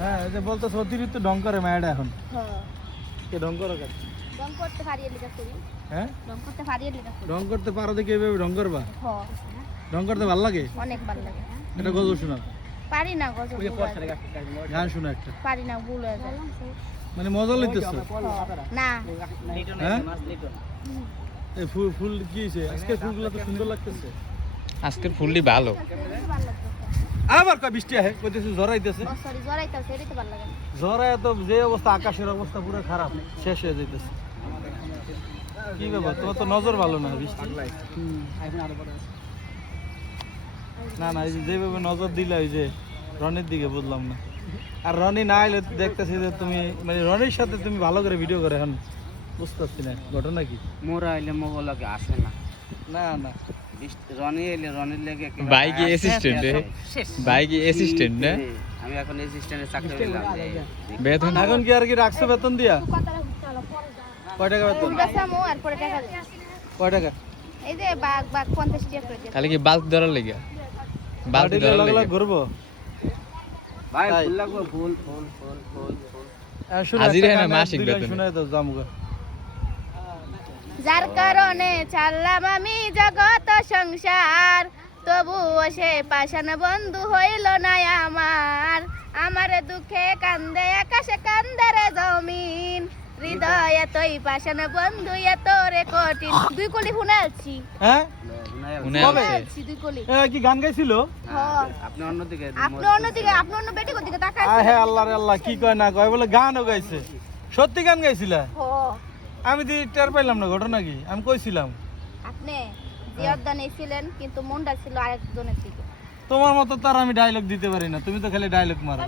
হ্যাঁ এই যে বলতেছ অতিরিক্ত ঢং করে মায়াটা এখন হ্যাঁ কে ঢং করো কেন রং করতে পারিয়ে লিখা করি হ্যাঁ রং করতে পারিয়ে লিখা করি ঢং করতে পারো দেখে এভাবে ঢং করবা হ্যাঁ ঢং করতে ভালো লাগে অনেক ভালো লাগে এটা গজল শোনা পারি না গজল গান শোনা একটা পারি না ভুল হয়ে যায় মানে মজা লইতেছ না হ্যাঁ এই ফুল ফুল কি হইছে আজকে ফুলগুলো তো সুন্দর লাগতেছে আজকের ফুলটি ভালো ভালো লাগছে আবার কয় বৃষ্টি আহে কইতেছে ঝরাইতেছে ও সরি জরাইতাছে এটাই তো ভালো লাগে ঝরায় তো যে অবস্থা আকাশের অবস্থা পুরো খারাপ শেষ হয়ে যাইতেছে কি ব্যাপার তোমার তো নজর ভালো না বৃষ্টি না না এই যে যেভাবে নজর দিলে ওই যে রনির দিকে বুঝলাম না আর রনি না এলে দেখতেছি যে তুমি মানে রনির সাথে তুমি ভালো করে ভিডিও করে এখন বুঝতে পারছি না ঘটনা কি মোরা আইলে মোগো লাগে আসে না না না রনি এলে রনির লেগে বাইকে অ্যাসিস্ট্যান্ট বাইকে অ্যাসিস্ট্যান্ট না আমি এখন অ্যাসিস্ট্যান্টের চাকরি পেলাম বেতন এখন কি আর কি রাখছো বেতন দিয়া কথাটা বুঝতে হলো পরে যা কয় টাকা বেতন ফুলটা সামো আর পরে টাকা দিই কয় টাকা এই যে বাঘ বাঘ 50 টাকা করে দিই তাহলে কি বাল্ব ধরার লেগে বাল্ব বাড়িতে ধরার লাগলা লেগে ঘুরবো ভাই তাই। ফুল লাগবে ফুল ফুল ফুল ফুল ফুল হাজির হাজির হয় না মাসিক বেতনে। শুনে তো জামুগা যার কারণে ছাড়লাম আমি জগত সংসার তবুও সে পাশান বন্ধু হইল না আমার আমার দুঃখে কান্দে আকাশে কান্দে রে জমিন হৃদয় এতই পাশান বন্ধু এত রে কঠিন দুই কলি শুনালছি হ্যাঁ মনে কবে? আছে শুনালছি দুই কলি এ কি গান গাইছিল হ্যাঁ আপনি অন্যদিকে আপনি অন্যদিকে আপনি অন্য বেটি কোদিকে তাকায় আয় হে আল্লাহ রে আল্লাহ কি কয় না কয় বলে গানও গাইছে সত্যি গান গাইছিলা হো আমি তো টের পাইলাম না ঘটনা কি আমি কইছিলাম আপনি জিয়াদানে ছিলেন কিন্তু মনটা ছিল আরেকজনের দিকে তোমার মতো তার আমি ডায়লগ দিতে পারি না তুমি তো খালি ডায়লগ মারো